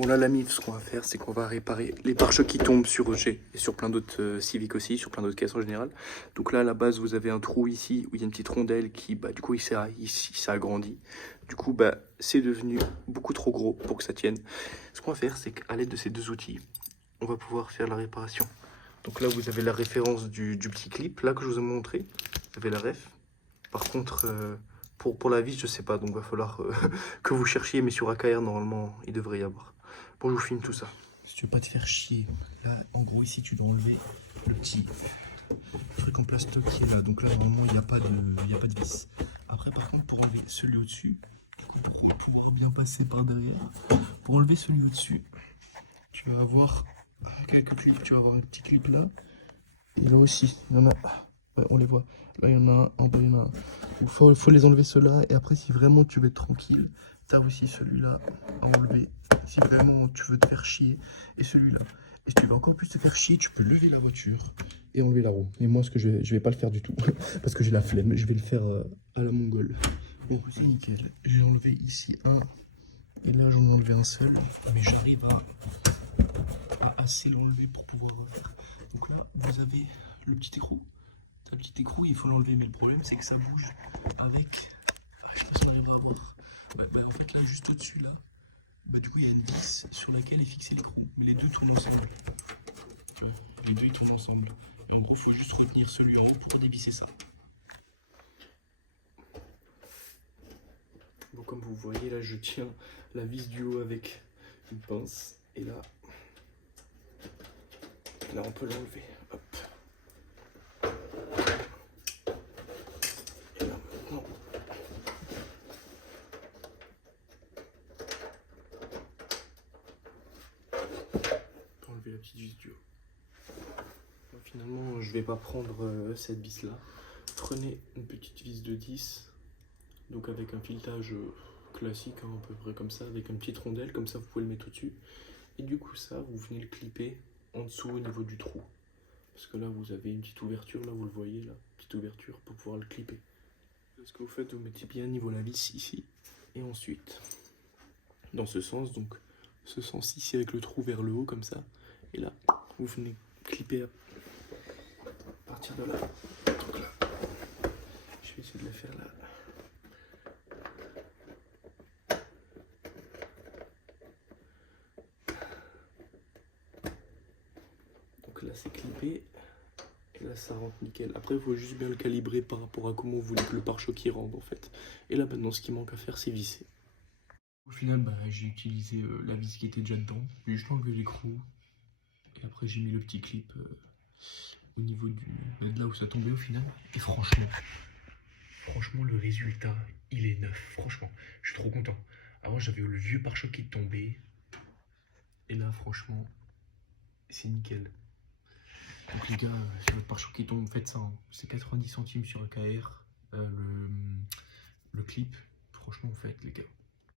Bon là l'ami, ce qu'on va faire, c'est qu'on va réparer les pare-chocs qui tombent sur G et sur plein d'autres Civic aussi, sur plein d'autres caisses en général. Donc là à la base vous avez un trou ici où il y a une petite rondelle qui du coup il s'est agrandi. Du coup c'est devenu beaucoup trop gros pour que ça tienne. Ce qu'on va faire, c'est qu'à l'aide de ces deux outils, on va pouvoir faire la réparation. Donc là vous avez la référence du petit clip là que je vous ai montré. Vous avez la ref. Par contre pour la vis je sais pas, donc va falloir que vous cherchiez, mais sur AKR normalement il devrait y avoir. Bon, je vous filme tout ça. Si tu veux pas te faire chier, là, en gros, ici, tu dois enlever le petit truc en plastoc qui est là. Donc là, normalement, il n'y a pas de vis. Après, par contre, pour enlever celui au-dessus, pour pouvoir bien passer par derrière, pour enlever celui au-dessus, tu vas avoir quelques clips. Tu vas avoir un petit clip là. Et là aussi, il y en a. Ouais, on les voit. Là, il y en a un. En bas, il y en a un. Il faut les enlever ceux-là. Et après, si vraiment tu veux être tranquille, tu as aussi celui-là à enlever. Si vraiment tu veux te faire chier. Et celui-là. Et si tu veux encore plus te faire chier, tu peux lever la voiture et enlever la roue. Et moi, ce que je vais pas le faire du tout. Parce que j'ai la flemme. Je vais le faire à la mongole. Bon, c'est nickel. J'ai enlevé ici un. Et là, j'en ai enlevé un seul. Mais j'arrive à assez l'enlever pour pouvoir refaire. Donc là, vous avez le petit écrou. Le petit écrou, il faut l'enlever, mais le problème c'est que ça bouge avec. Je sais pas si on arrivera à voir. En fait, là, juste au-dessus, là, du coup, il y a une vis sur laquelle est fixé l'écrou. Mais les deux tournent ensemble. Les deux ils tournent ensemble. Et en gros, il faut juste retenir celui en haut pour dévisser ça. Bon, comme vous voyez, là, je tiens la vis du haut avec une pince. Et là, on peut l'enlever. Hop. La petite vis du haut. Donc, finalement, je vais pas prendre cette vis là. Prenez une petite vis de 10, donc avec un filetage classique, hein, à peu près comme ça, avec une petite rondelle, comme ça vous pouvez le mettre au-dessus. Et du coup ça, vous venez le clipper en dessous au niveau du trou. Parce que là vous avez une petite ouverture, là vous le voyez, là, petite ouverture pour pouvoir le clipper. Ce que vous faites, vous mettez bien niveau la vis ici, et ensuite, dans ce sens, donc ce sens ici avec le trou vers le haut comme ça. Et là, vous venez clipper à partir de là. Donc là, je vais essayer de le faire là. Donc là, c'est clippé. Et là, ça rentre nickel. Après, il faut juste bien le calibrer par rapport à comment vous voulez que le pare-choc y rentre en fait. Et là, maintenant, ce qui manque à faire, c'est visser. Au final, j'ai utilisé la vis qui était déjà dedans. J'ai juste enlevé l'écrou. Et après, j'ai mis le petit clip au niveau de là où ça tombait au final. Et franchement, le résultat, il est neuf. Franchement, je suis trop content. Avant, j'avais le vieux pare-choc qui tombait. Et là, franchement, c'est nickel. Donc les gars, sur votre pare-choc qui tombe, faites ça. Hein. C'est 90 centimes sur AKR. Le clip, franchement, faites les gars.